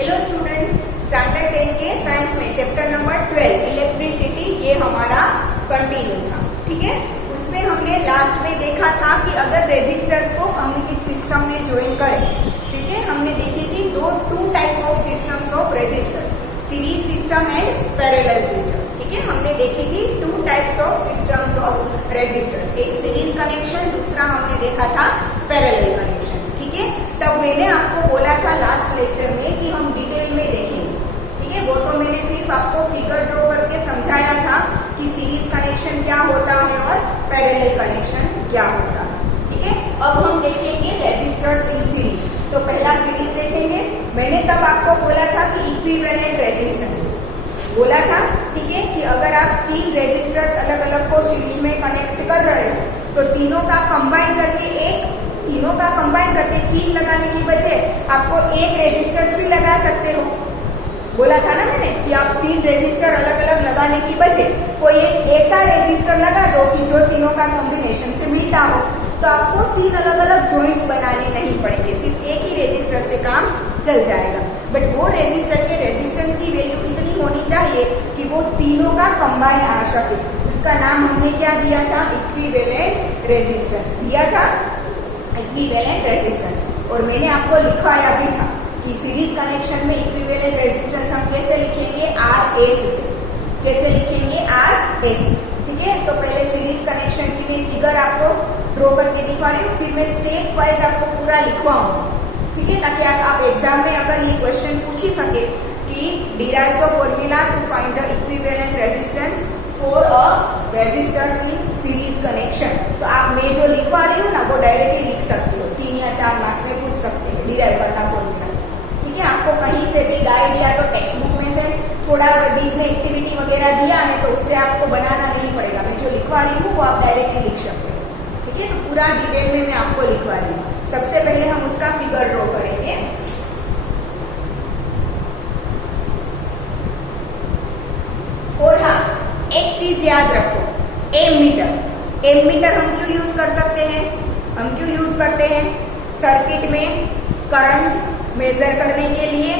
Hello students, standard 10 के science में chapter number 12 electricity ये हमारा कंटिन्यू था। ठीक है, उसमें हमने लास्ट में देखा था कि अगर रेजिस्टर्स को हम इस सिस्टम में ज्वाइन करें, ठीक है, हमने देखी थी two type of systems of resistor, series system and parallel system. ठीक है, हमने देखी थी two types of systems of resistors, एक सीरीज कनेक्शन, दूसरा हमने देखा था पैरेलल कनेक्शन। ठीक है, तब मैंने आपको बोला था लास्ट लेक्चर में कि हम डिटेल में देखेंगे। ठीक है, वो तो मैंने सिर्फ आपको फिगर ड्रॉ करके समझाया था कि सीरीज कनेक्शन क्या होता है और पैरेलल कनेक्शन क्या होता है। ठीक है, अब हम देखेंगे रेजिस्टर्स इन सीरीज। तो पहला सीरीज देखेंगे। मैंने तब आपको बोला था कि इक्विवेलेंट रेजिस्टेंस बोला था। ठीक है, कि अगर आप तीन रेजिस्टर्स अलग अलग को सीरीज में कनेक्ट कर रहे हो तो तीनों का कंबाइन करके तीन लगाने की बजाय आपको एक रेजिस्टर्स भी लगा सकते हो। बोला था ना मैंने कि आप तीन रेजिस्टर अलग अलग लगाने की बजाय कोई एक ऐसा रेजिस्टर लगा दो कि जो तीनों का कॉम्बिनेशन से मिलता हो, तो आपको तीन अलग अलग जॉइंट्स बनाने नहीं पड़ेंगे, सिर्फ एक ही रेजिस्टर से काम चल जाएगा। बट वो रेजिस्टर के रेजिस्टेंस की वैल्यू इतनी होनी चाहिए कि वो तीनों का कंबाइन आ सके। उसका नाम हमने क्या दिया था? इक्विवेलेंट रेजिस्टेंस दिया था, इक्विवेलेंट रेजिस्टेंस। और मैंने आपको लिखवाया भी था कि सीरीज कनेक्शन में इक्विवेलेंट रेजिस्टेंस हम कैसे लिखेंगे? RS से। कैसे लिखेंगे? RS। ठीक है, तो पहले सीरीज कनेक्शन की मैं फिगर आपको ड्रॉ करके दिखा रही हूँ, फिर मैं स्टेप वाइज आपको पूरा लिखवाऊंगा। ठीक है, ताकि आप एग्जाम में अगर ये क्वेश्चन पूछ ही सके कि derive the formula to find the equivalent resistance for a resistors in series connection, तो आप मैं जो लिखवा रही हूँ ना वो डायरेक्टली लिख सकते हो, 3 या 4 मार्क में पूछ सकते हैं डिराइव करना फॉर्मूला। ठीक है, आपको कहीं से भी गाइड या तो टेक्स्ट बुक में से थोड़ा बीच में एक्टिविटी वगैरह दिया है तो उससे आपको बनाना नहीं पड़ेगा, मैं जो लिखवा रही हूँ वो आप डायरेक्टली लिख सकते हो। ठीक है, तो पूरा डिटेल में मैं आपको लिखवा रही हूँ। सबसे पहले हम उसका फिगर ड्रॉ करेंगे। और हाँ, एक चीज याद रखो, एमीटर। एमीटर हम क्यों यूज कर सकते हैं? हम क्यों यूज करते हैं? सर्किट में करंट मेजर करने के लिए।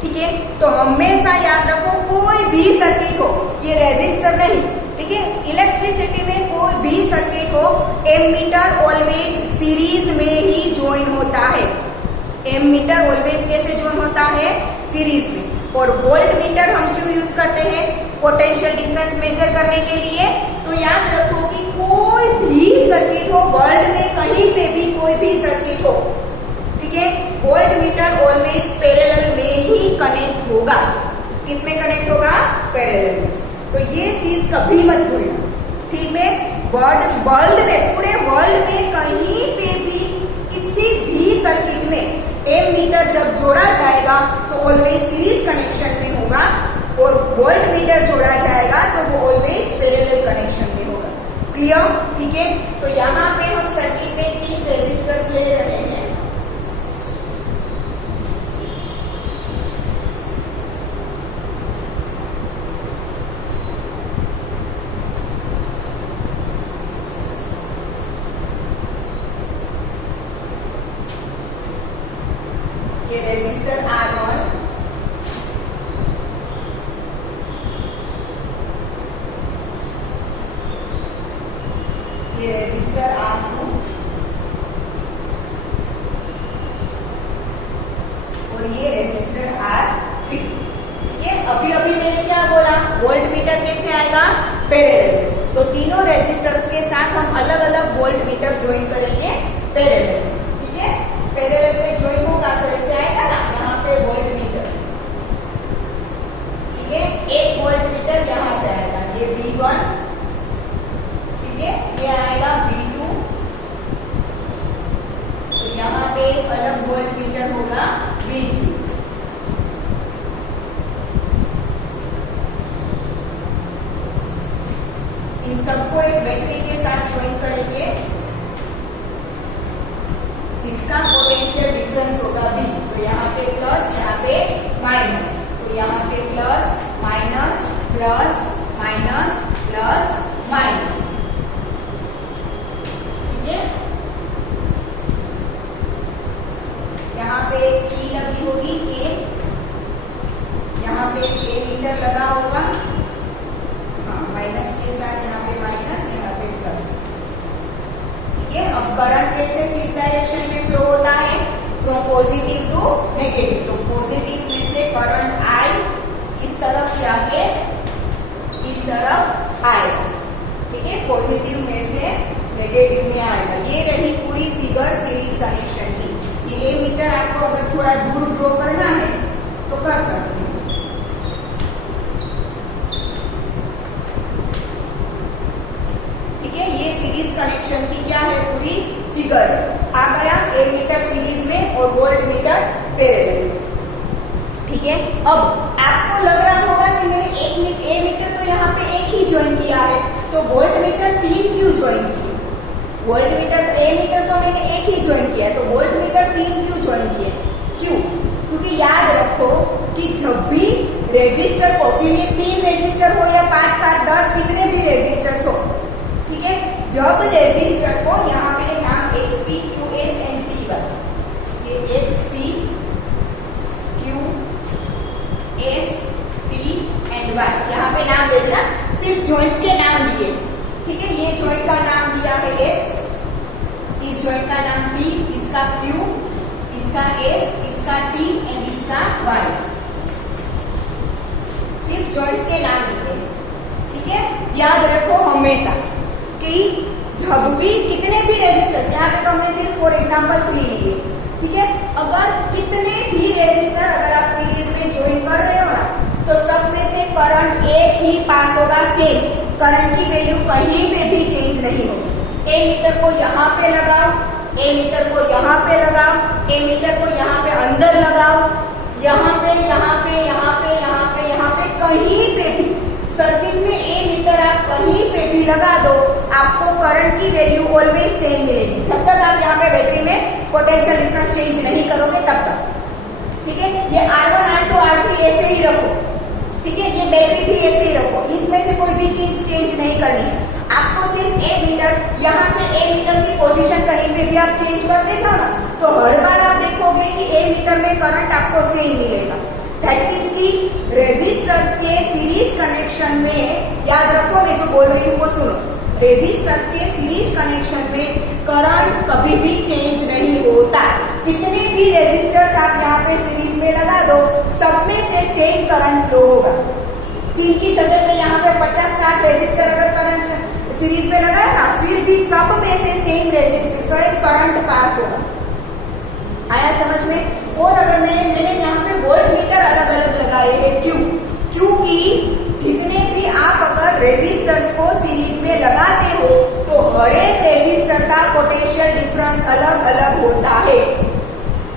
ठीक है, तो हमेशा याद रखो कोई भी सर्किट हो, ये रेजिस्टर नहीं, ठीक है, इलेक्ट्रिसिटी में कोई भी सर्किट हो, एमीटर ऑलवेज सीरीज में ही ज्वाइन होता है। एमीटर ऑलवेज कैसे ज्वाइन होता है? सीरीज में। और वोल्ट मीटर हम क्यों यूज करते हैं? पोटेंशियल डिफरेंस मेजर करने के लिए। तो याद रखो कि कोई भी सर्किट हो वर्ल्ड में, कहीं पे भी कोई भी सर्किट हो, ठीक है, वोल्ट मीटर ऑलवेज पैरेलल में ही कनेक्ट होगा। किसमें कनेक्ट होगा? पैरेलल में। तो ये चीज कभी मत भूलना। ठीक है, वर्ल्ड में, पूरे वर्ल्ड में कहीं पे भी किसी भी सर्किट में एमीटर जब जोड़ा जाएगा तो ऑलवेज सीरीज कनेक्शन में होगा, और वोल्ट मीटर जोड़ा जाएगा तो वो ऑलवेज पैरेलल कनेक्शन में होगा। क्लियर? ठीक है, तो यहाँ पे हम सर्किट में 3 रेजिस्टर्स ले रहे हैं। ये रेजिस्टर R1, ये रेजिस्टर R2 और ये रेजिस्टर R3। ठीक है, अभी मैंने क्या बोला? वोल्ट मीटर कैसे आएगा? पैरेलल। तो तीनों रेजिस्टर्स के साथ हम अलग अलग वोल्ट मीटर ज्वाइन करेंगे पैरेलल। ठीक है, पैरेलल में ज्वाइन होगा तो ऐसे आएगा ना, यहाँ पे वोल्ट मीटर। ठीक है, एक वोल्ट मीटर यहाँ पे आएगा, ये V1। ठीक है, ये आएगा V2। तो यहाँ पे एक अलग वोल्ट मीटर होगा V3। इन सबको एक बैटरी के साथ ज्वाइन करेंगे जिसका पोटेंशियल डिफरेंस होगा V। तो यहाँ पे प्लस, यहाँ पे माइनस, तो यहाँ पे plus minus plus minus plus minus. ठीक है, यहाँ पे की लगी होगी K, मीटर लगा होगा, हाँ माइनस के साथ यहाँ पे माइनस, यहाँ पे प्लस। ठीक है, अब करंट कैसे किस डायरेक्शन में फ्लो होता है, फ्रॉम पॉजिटिव टू नेगेटिव। तो पॉजिटिव में से करंट आई इस तरफ जाके इस तरफ आएगा। ठीक है, पॉजिटिव में से नेगेटिव में आएगा। ये रही पूरी फिगर सीरीज कनेक्शन की। ये मीटर आपको अगर थोड़ा दूर ड्रॉ करना है तो कर सकते हैं। ठीक है, ये सीरीज कनेक्शन की क्या है पूरी फिगर आ गया। ए मीटर सीरीज में और वोल्ट मीटर पैरेलल में। ठीक है, अब आपको लग रहा होगा कि मैंने ए मीटर तो यहाँ पे एक ही ज्वाइन किया है, तो वोल्ट मीटर 3 क्यों ज्वाइन किया? वोल्ट मीटर ए मीटर तो मैंने एक ही ज्वाइन किया है, तो वोल्ट मीटर 3 क्यों ज्वाइन किया? क्यों? क्योंकि याद रखो कि जब भी रेजिस्टर को, फिर ये 3 रेजिस्टर हो या 5, 7, 10 कितने भी रेजिस्टर्स हो, ठीक है, जब रेजिस्टर को यहाँ पे नाम XP, QS एंड P1, ये XP, QS, P and Y यहाँ पे नाम दे देना, सिर्फ जॉइंट्स के नाम दिए। ठीक है, ये जॉइंट का नाम दिया है X, इस जॉइंट का नाम P, इसका Q, इसका S, इसका T एंड इसका Y, सिर्फ जॉइंट्स के नाम दिए। ठीक है, याद रखो हमेशा कि जब भी कितने भी रेजिस्टर्स, यहाँ पे तो हमने सिर्फ फॉर एग्जांपल 3 लिए। ठीक है, अगर कितने भी रेजिस्टर अगर आप सीरीज में ज्वाइन कर रहे हो ना, तो सब में से करंट एक ही पास होगा, सेम। करंट की वैल्यू कहीं पे भी चेंज नहीं होगी। ए मीटर को यहाँ पे लगाओ, ए मीटर को यहाँ पे लगाओ, ए मीटर को यहाँ पे अंदर लगाओ, यहाँ पे, यहाँ पे, यहाँ पे, यहाँ पे, यहाँ पे, कहीं पे भी सर्किट में ए मीटर आप कहीं पे भी लगा दो, आपको करंट की वैल्यू ऑलवेज सेम मिलेगी। जब तक आप यहाँ पे बैटरी में पोटेंशियल डिफरेंस चेंज नहीं करोगे तब तक। ठीक है, ये R1, R2, R3 ऐसे ही रखो। ठीक है, ये बैटरी भी ऐसे ही रखो, इसमें से कोई भी चीज चेंज नहीं करनी है। आपको सिर्फ ए मीटर, यहाँ से ए मीटर की पोजीशन कहीं पे भी आप चेंज करते जाओ ना, तो हर बार आप देखोगे कि ए मीटर में करंट आपको सेम मिलेगा। दैट मीन्स की रेजिस्टर्स के सीरीज कनेक्शन में, याद रखो मैं जो बोल रही हूँ वो सुनो, रेजिस्टर्स के सीरीज कनेक्शन में करंट कभी भी चेंज नहीं होता। कितने भी रेजिस्टर्स आप यहाँ पे सीरीज में लगा दो, सब में से सेम करंट फ्लो होगा। 3 की जगह पे यहाँ पे 50-60 रेजिस्टर अगर करंट सीरीज में लगाया ना, फिर भी सब में से same resistor, same current pass होगा। आया समझ में? और अगर मैंने यहाँ पे वोल्ट मीटर अलग अलग लगाए हैं, क्यों? क्योंकि जितने भी आप अगर रेजिस्टर्स को सीरीज में लगाते हो, तो हर एक रेजिस्टर का पोटेंशियल डिफरेंस अलग अलग होता है।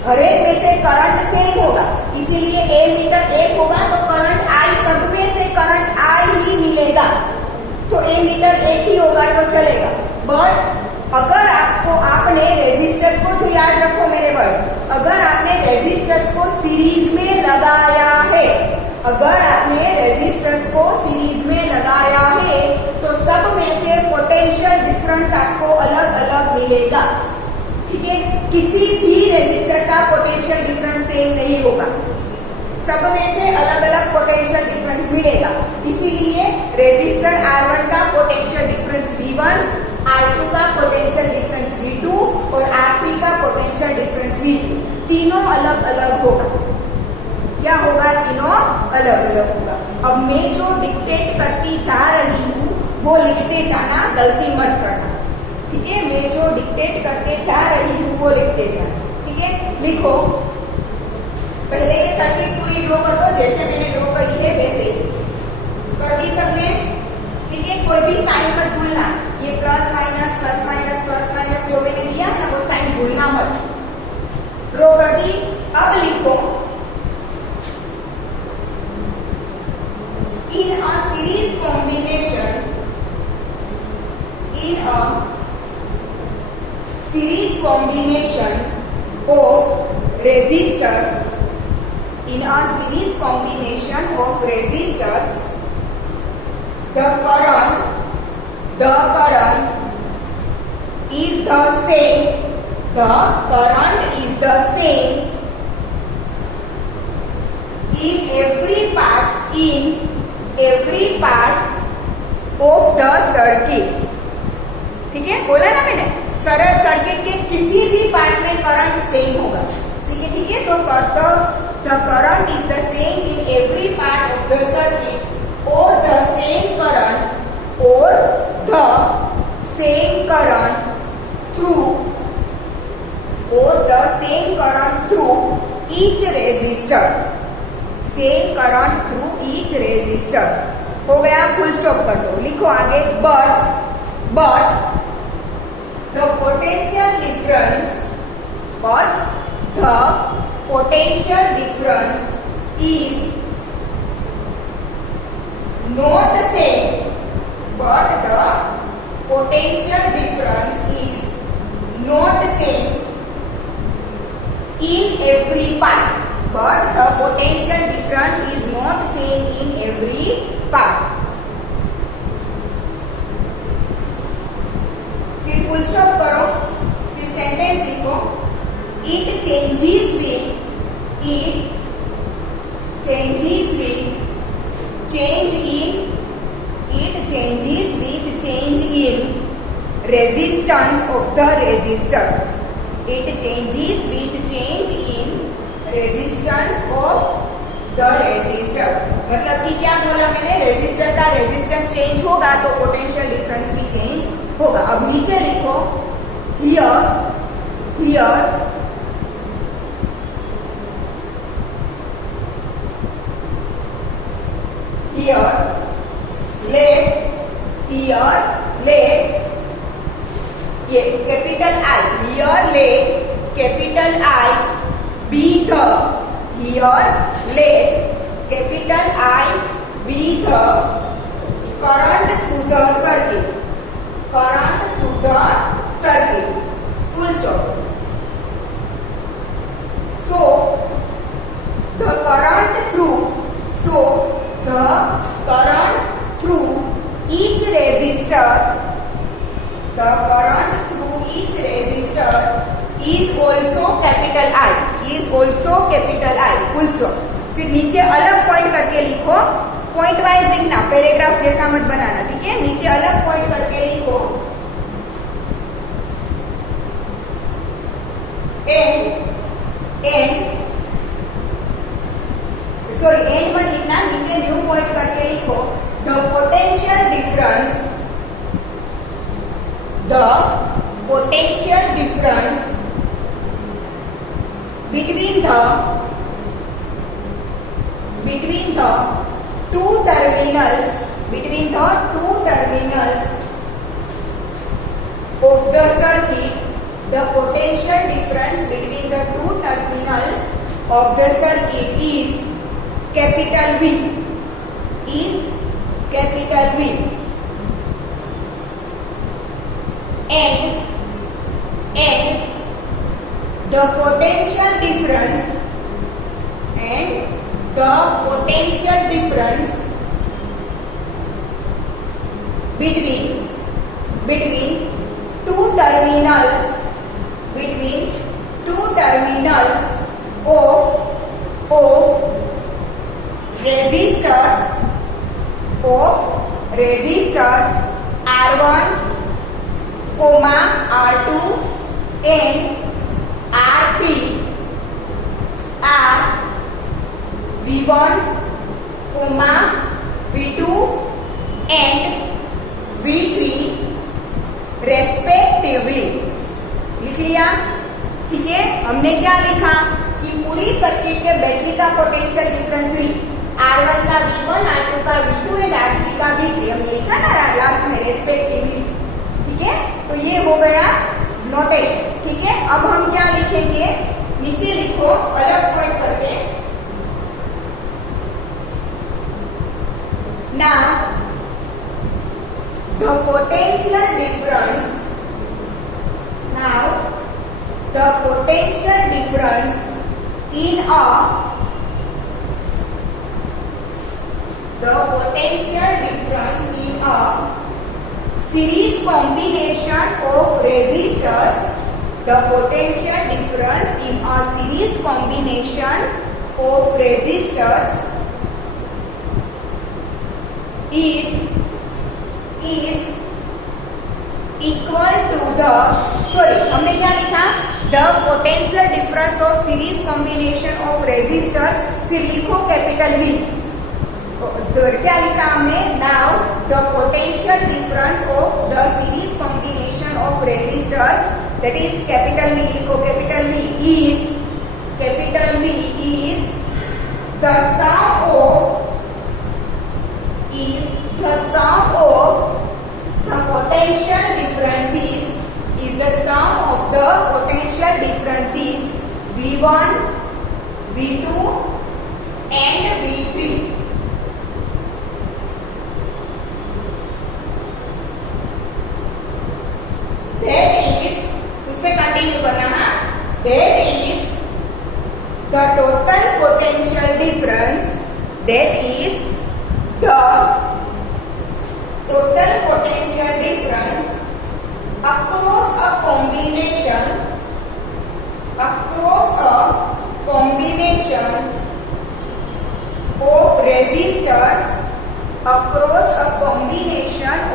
हर एक में से करंट सेम होगा, इसीलिए ए मीटर एक होगा तो करंट आई, सब में से करंट आई ही मिलेगा। तो ए मीटर एक ही होगा तो चलेगा। बट अगर आपने रेजिस्टर को, जो याद रखो मेरे वर्ड्स, अगर आपने रेजिस्टर्स को सीरीज में लगाया है, अगर आपने रेजिस्टर्स को सीरीज में लगाया है, तो सब में से पोटेंशियल डिफरेंस आपको अलग अलग मिलेगा। ठीक है, किसी भी रेजिस्टर का पोटेंशियल डिफरेंस सेम नहीं होगा, सब में से अलग अलग पोटेंशियल डिफरेंस मिलेगा। इसीलिए रेजिस्टर R1 का पोटेंशियल डिफरेंस V1, R2 का पोटेंशियल डिफरेंस V2 और R3 का पोटेंशियल डिफरेंस V3, तीनों अलग अलग होगा। क्या होगा? तीनों अलग अलग होगा। अब मैं जो डिक्टेट करती जा रही हूँ वो लिखते जाना, गलती मत करना। ठीक है, मैं जो डिक्टेट करते जा रही हूँ वो लिखते जाना। ठीक है, लिखो। पहले ये सर्किट पूरी ड्रॉ कर दो, जैसे मैंने ड्रॉ करी है वैसे ही कर दी सबने। ठीक है, कोई भी साइन मत भूलना, ये plus minus plus minus plus minus जो मैंने दिया ना वो साइन भूलना मत। ड्रॉ कर दी। अब लिखो, in a series combination, in a series combination of resistors, in a series combination of resistors, the current is the same, the current is the same in every part in every part of the circuit. ठीक है, बोला ना मैंने, सरल circuit के किसी भी part में करंट सेम होगा. ठीक है, तो the current is the same in every part of the circuit, or the same current through each resistor. Same current through each resistor. हो गया, फुल स्टॉप कर दो. लिखो आगे, but the potential difference is not the same. But the potential difference is not the same in every part. But the potential difference is not same in every part. फिर full stop करो, फिर sentence लिखो. It changes with change in resistance of the resistor. It changes with change in resistance of the resistor. मतलब कि क्या बोला मैंने, resistor का रेजिस्टेंस चेंज होगा तो पोटेंशियल डिफरेंस भी चेंज होगा. अब नीचे लिखो, here let ये capital I, here let capital I be the, here let capital I be the current through the circuit. Full stop. So the current through each resistor is also capital I. Full stop. फिर नीचे अलग point करके लिखो, point wise लिखना, paragraph जैसा मत बनाना. ठीक है, नीचे अलग पॉइंट करके लिखो. एंड मत लिखना, नीचे न्यू पॉइंट करके लिखो. The potential difference between the two terminals of the circuit, the potential difference between the two terminals of the circuit is capital V. And the potential difference between two terminals of resistors R1, R2 and R3 are V1, V2 and V3 respectively. लिख लिया. ठीक है, हमने क्या लिखा कि पूरी circuit के बैटरी का पोटेंशियल डिफरेंस भी R1 का V1, R2 का V2 एंड R3 का V3 हमने लिखा ना लास्ट में रेस्पेक्टिवली. ठीक है, तो ये हो गया नोटेशन. ठीक है, अब हम क्या लिखेंगे, नीचे लिखो अलग पॉइंट करके. Now the potential difference in a series combination of resistors, the potential difference in a series combination of resistors is equal to the, sorry हमने क्या लिखा, the potential difference of series combination of resistors, फिर लिखो capital V, तो क्या लिखा हमने, now the potential difference of the series combination of resistors, that is capital V, लिखो capital V is the sum of the potential differences, is the sum of the potential differences V1, V2 and V3. That is, उसमें continue करना है, that is the total potential difference, that is the total potential difference across a combination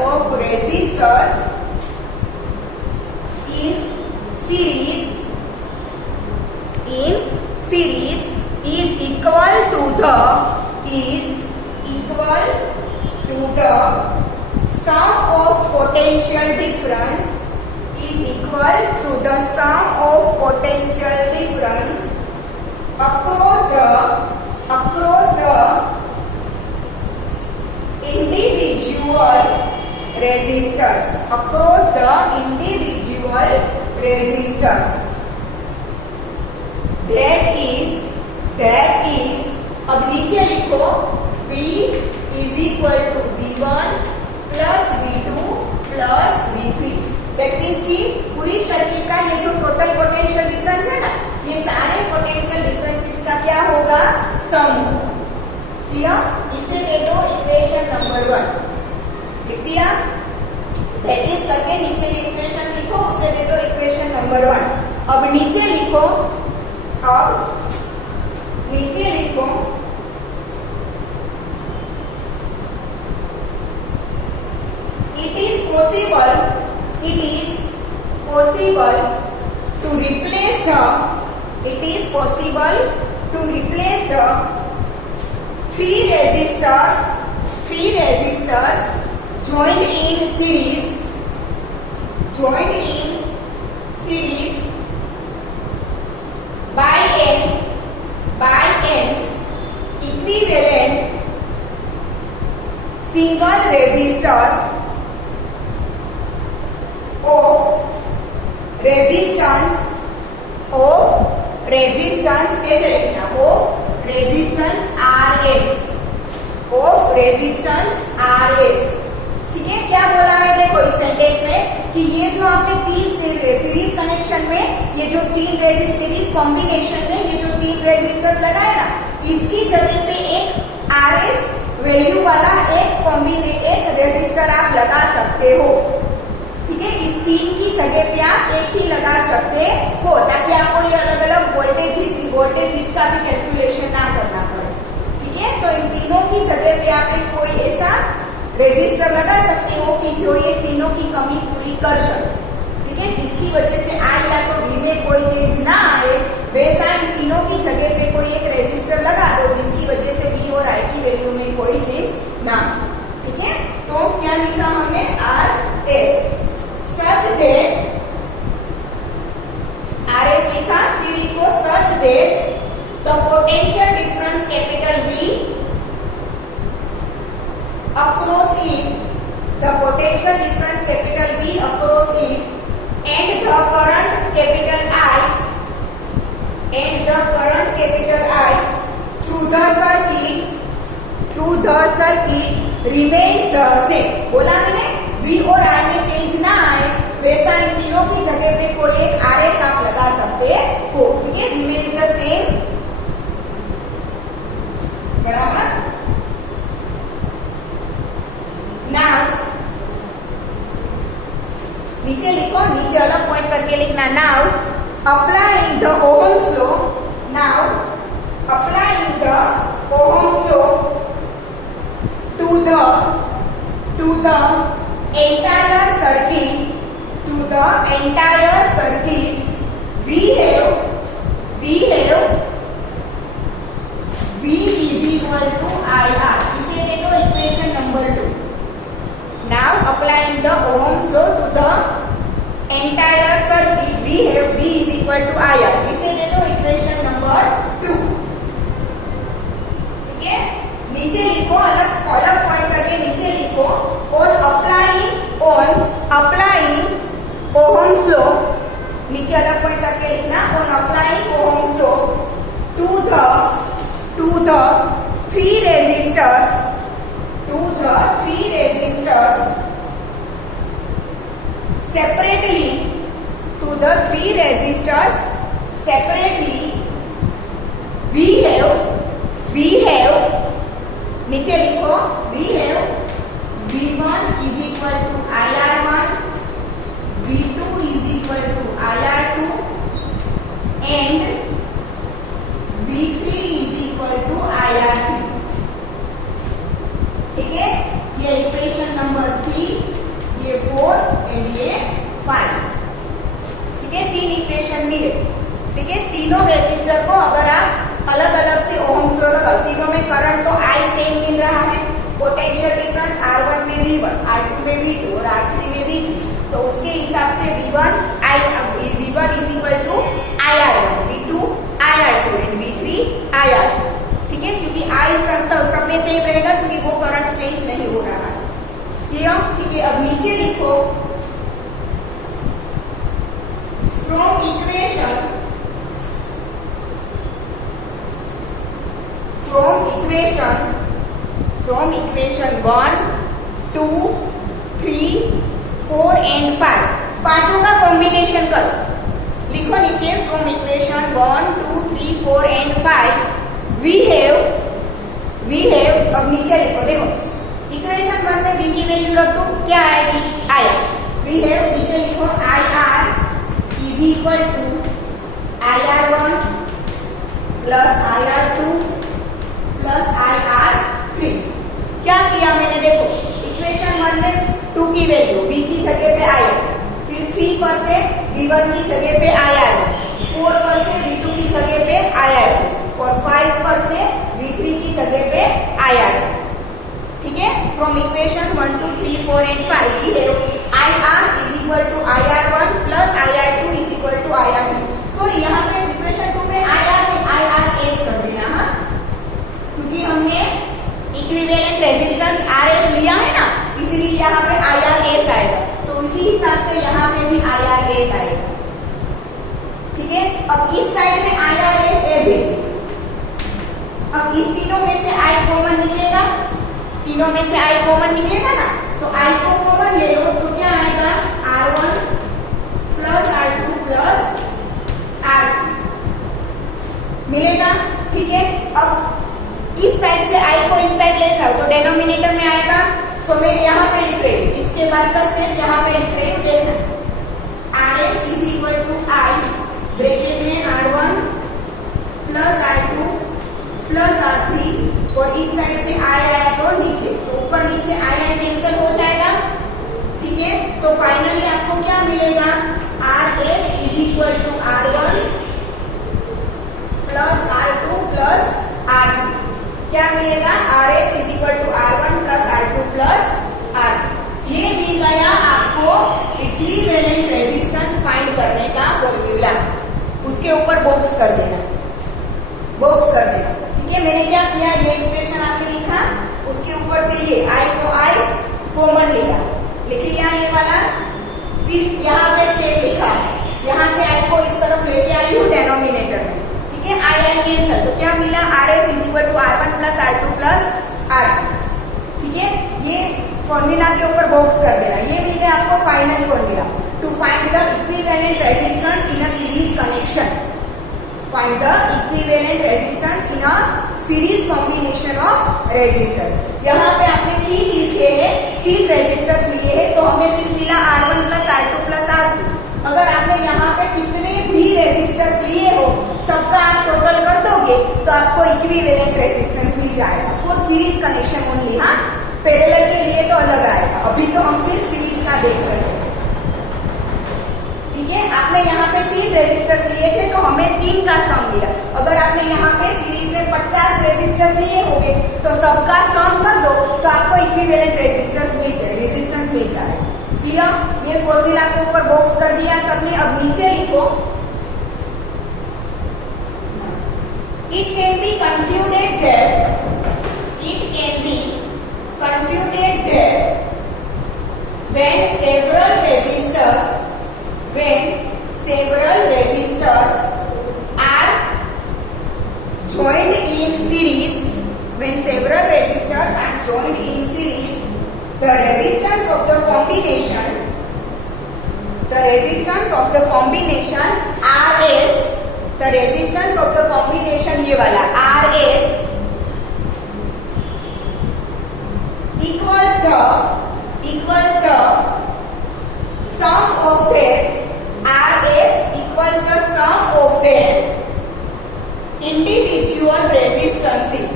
of resistors, in series is equal to the sum of potential difference, is equal to the sum of potential difference across the individual resistors, that is अब नीचे लिखो V is equal to V1 plus V2 plus V3, that means कि पूरी circuit का ये जो total potential difference है ना, ये सारे पोटेंशियल डिफरेंसेस का क्या होगा, सम। किया, इसे दे दो इक्वेशन नंबर 1, लिख दिया, दैट इज करके नीचे ये इक्वेशन लिखो, उसे दे दो इक्वेशन नंबर 1। अब नीचे लिखो it is possible to replace the three resistors joined in series by an equivalent single resistor of resistance कैसे लिखना, resistance RS, ठीक है। क्या बोला है देखो इस सेंटेंस में कि ये जो आपने तीन सीरीज कनेक्शन में, ये जो तीन सीरीज कॉम्बिनेशन में ये जो तीन रेजिस्टर्स लगाए ना, इसकी जगह पे एक RS वैल्यू वाला एक रेजिस्टर आप लगा सकते हो, ठीक है। इस तीन की जगह पे आप एक ही लगा सकते हो, ताकि आपको ये अलग अलग वोल्टेज इसका भी कैलकुलेशन ना करना पड़े, ठीक है। तो इन तीनों की जगह पे आप एक कोई ऐसा रेजिस्टर लगा सकते हो कि जो ये तीनों की कमी पूरी कर सके, ठीक है। जिसकी वजह से आई या तो V में कोई चेंज ना आए, वैसा इन तीनों की जगह पे कोई एक रेजिस्टर लगा दो जिसकी वजह से V और I की वैल्यू में कोई चेंज ना, ठीक है। तो क्या लिखा हमने, RS, such that RS लिखा, फिर लिखो such that the potential difference capital V across it, the potential difference capital V across it, and the current capital I through the circuit remains the same। बोला मैंने V और I में change ना आए, वैसा इन तीनों की जगह पे कोई एक RS आप लगा सकते हो, ठीक है। remains the same, बराबर। Now नीचे लिखो, नीचे अलग पॉइंट करके लिखना, now applying the Ohm's law, to the the entire circuit, we have V is equal to IR. इसे देखो equation number 2. Now applying the Ohm's law to the entire circuit, we have V is equal to IR. इसे देखो equation number 2. ठीक है, नीचे लिखो, अलग point करके नीचे लिखो, और अप्लाइंग Ohm's law, नीचे अलग पॉइंट करके लिखना, और applying Ohm's law to the three resistors separately, we have नीचे लिखो, we have V1 is equal to IR1, V2 is equal to IR2 and V3 is equal to IR3. ठीक है, ये इक्वेशन नंबर 3, ये 4 and ये 5. ठीक है, 3 equation मिले. ठीक है, तीनों रेजिस्टर को अगर आप अलग अलग से ओम्स लॉ लगाओ, तीनों में करंट तो I सेम मिल रहा है, पोटेंशियल डिफरेंस R1 में V1, R2 में V2 और R3 में V3, तो उसके हिसाब से V1 is equal to IR1, V2 IR2 and V3 IR2. ठीक है, क्योंकि I सब में सेम रहेगा, क्योंकि वो करंट चेंज नहीं हो रहा है. क्लियर? ठीक है, अब नीचे लिखो, फ्रॉम इक्वेशन 1, 2, 3, 4 एंड 5, पांचों का कॉम्बिनेशन करो. लिखो नीचे, from equation 1, 2, 3, 4 and 5 we have, अब नीचे लिखो, देखो इक्वेशन 1 में V की वैल्यू रख दो, क्या आएगी? IR. we have, नीचे लिखो IR is equal to IR1 plus IR2 plus IR3. क्या किया मैंने? देखो इक्वेशन 1 में 2 की वैल्यू V की जगह पे IR, फिर 3 पर से V1 की जगह पे IR1, 4 पर से V2 की जगह पे IR2 और 5 पर से V3 की जगह पे IR. ठीक है, from equation 1, 2, 3, 4 and 5 we have IR is equal to IR1 plus IR2 is equal to IR3. Sorry, यहाँ पे इक्वेशन 2 में IR में IRS कर देना, हाँ, क्योंकि हमने इक्विवेलेंट रेजिस्टेंस RS लिया है ना, इसीलिए यहाँ पे IRS आएगा, तो उसी हिसाब से यहाँ पे भी IRS आएगा. ठीक है, अब इस साइड में IRS एज इट इज. अब इस तीनों में से I कॉमन निकलेगा, ना, तो I को कॉमन ले लो, तो क्या आएगा? R1 plus R2 plus R3 मिलेगा. ठीक है, अब इस साइड से I को इस साइड ले जाओ, तो डेनोमिनेटर में आएगा, तो मैं यहाँ पे लिख रही हूँ, इसके बाद का स्टेप यहाँ पे लिख रही हूँ. देखना, RS is equal to I bracket में R1 plus R2 plus R3, और इस साइड से I आया तो नीचे, तो ऊपर नीचे I कैंसिल हो जाएगा. ठीक है, तो फाइनली आपको क्या मिलेगा? RS is equal to R1 plus R2 plus R3. क्या मिलेगा? RS is equal to R1 plus R2 plus R3. ये मिल गया आपको इक्विवेलेंट रेजिस्टेंस फाइंड करने का फॉर्मूला. उसके ऊपर बॉक्स कर देना. ठीक है, मैंने क्या किया, ये इक्वेशन आपने लिखा, उसके ऊपर से ये I को I कॉमन लिख लिया ये वाला, फिर यहाँ पे स्टेप लिखा है, यहाँ से I को इस तरफ लेके आई हूँ डेनोमिनेटर में. ठीक है, I कैंसिल, तो क्या मिला? RS is equal to R1 plus R2 plus R3. ठीक है, ये फॉर्मूला के ऊपर बॉक्स कर देना. ये मिल गया आपको final formula to find the equivalent resistance in a series connection. Find the equivalent resistance in a series combination of resistors. यहाँ पे आपने 3 लिखे हैं, 3 रेजिस्टर्स लिए हैं, तो हमें सिर्फ मिला R1 plus R2 plus R3. अगर आपने यहाँ पे कितने भी रेजिस्टर्स लिए हो, सबका आप टोटल कर दोगे, तो आपको इक्विवेलेंट रेजिस्टेंस मिल जाएगा फॉर सीरीज कनेक्शन ओनली. हाँ, पैरेलल के लिए तो अलग आएगा, अभी तो हम सिर्फ सीरीज का देख रहे हैं। ठीक है, आपने यहाँ पे 3 रेजिस्टर्स लिए थे तो हमें 3 का सम मिला। अगर आपने यहाँ पे सीरीज में 50 रेजिस्टर्स लिए होंगे तो सबका सम कर दो तो आपको इक्विवेलेंट रेजिस्टेंस मिल जाए। क्लियर? ये फॉर्मूला के ऊपर बॉक्स कर दिया सबने। अब नीचे लिखो, it can be concluded that when several resistors are joined in series, the resistance of the combination ये वाला RS equals the sum of their individual resistances,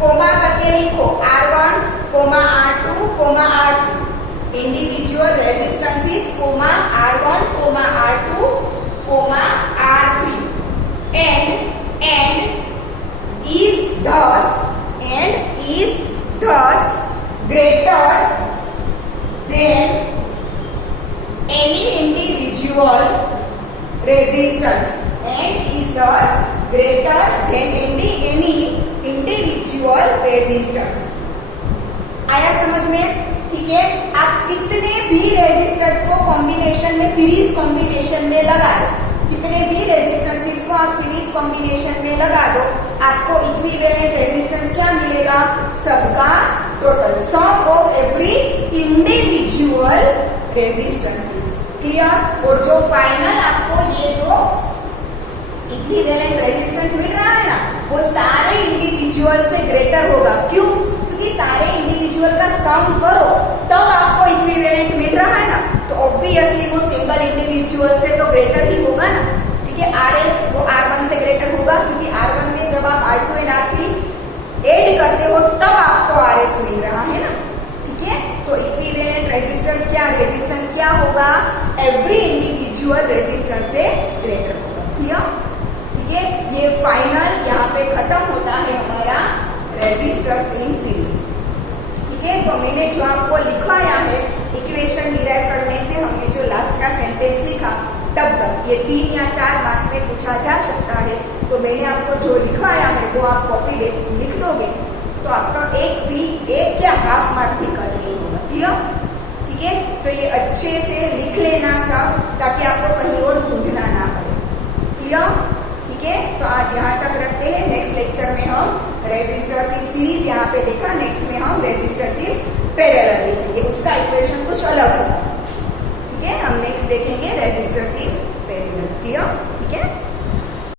comma करके लिखो R1, R2, R3, individual resistances, R1, R2, R3, and is thus greater than any individual resistance, आया समझ में? ठीक है, आप कितने भी रेजिस्टर्स को कॉम्बिनेशन में, सीरीज कॉम्बिनेशन में लगा दो, कितने भी रेजिस्टेंसेस को आप सीरीज कॉम्बिनेशन में लगा दो, आपको इक्विवेलेंट रेजिस्टेंस क्या मिलेगा? सबका total, sum of every individual resistances. Clear? और जो फाइनल आपको ये जो इक्विवेलेंट रेजिस्टेंस मिल रहा है ना, वो सारे इंडिविजुअल से ग्रेटर होगा। क्यों? क्योंकि सारे इंडिविजुअल का सम करो तब आपको इक्विवेलेंट मिल रहा है ना, तो ऑब्वियसली वो सिंगल इंडिविजुअल से तो ग्रेटर ही होगा ना। ठीक है, RS वो R1 से ग्रेटर होगा, क्योंकि R1 में जब आप R2 एंड R3 ऐड करते हो तब आपको RS मिल रहा है ना। ठीक है, तो इक्विवेलेंट रेजिस्टेंस क्या होगा? एवरी इंडिविजुअल रेजिस्टेंस से ग्रेटर होगा। क्लियर? ठीक है, ये फाइनल यहाँ पे खत्म होता है हमारा रेजिस्टर्स इन सीरीज। ठीक है, तो मैंने जो आपको लिखवाया है इक्वेशन डिराइव करने से, हमने जो लास्ट का सेंटेंस लिखा तब तक ये 3 या 4 मार्क में पूछा जा सकता है। तो मैंने आपको जो लिखवाया है वो आप कॉपी में लिख दोगे तो आपका एक या हाफ मार्क भी कर नहीं होगा। क्लियर? ठीक है, तो ये अच्छे से लिख लेना सब, ताकि आपको कहीं और ढूंढना ना पड़े। क्लियर? ठीक है, तो आज यहाँ तक रखते हैं। नेक्स्ट लेक्चर में हम रेजिस्टर्स इन सीरीज यहाँ पे देखा, नेक्स्ट में हम रेजिस्टर्स इन पैरेलल देखेंगे, उसका इक्वेशन कुछ अलग होगा। ठीक है, हम नेक्स्ट देखेंगे रेजिस्टर्स इन पैरेलल। क्लियर?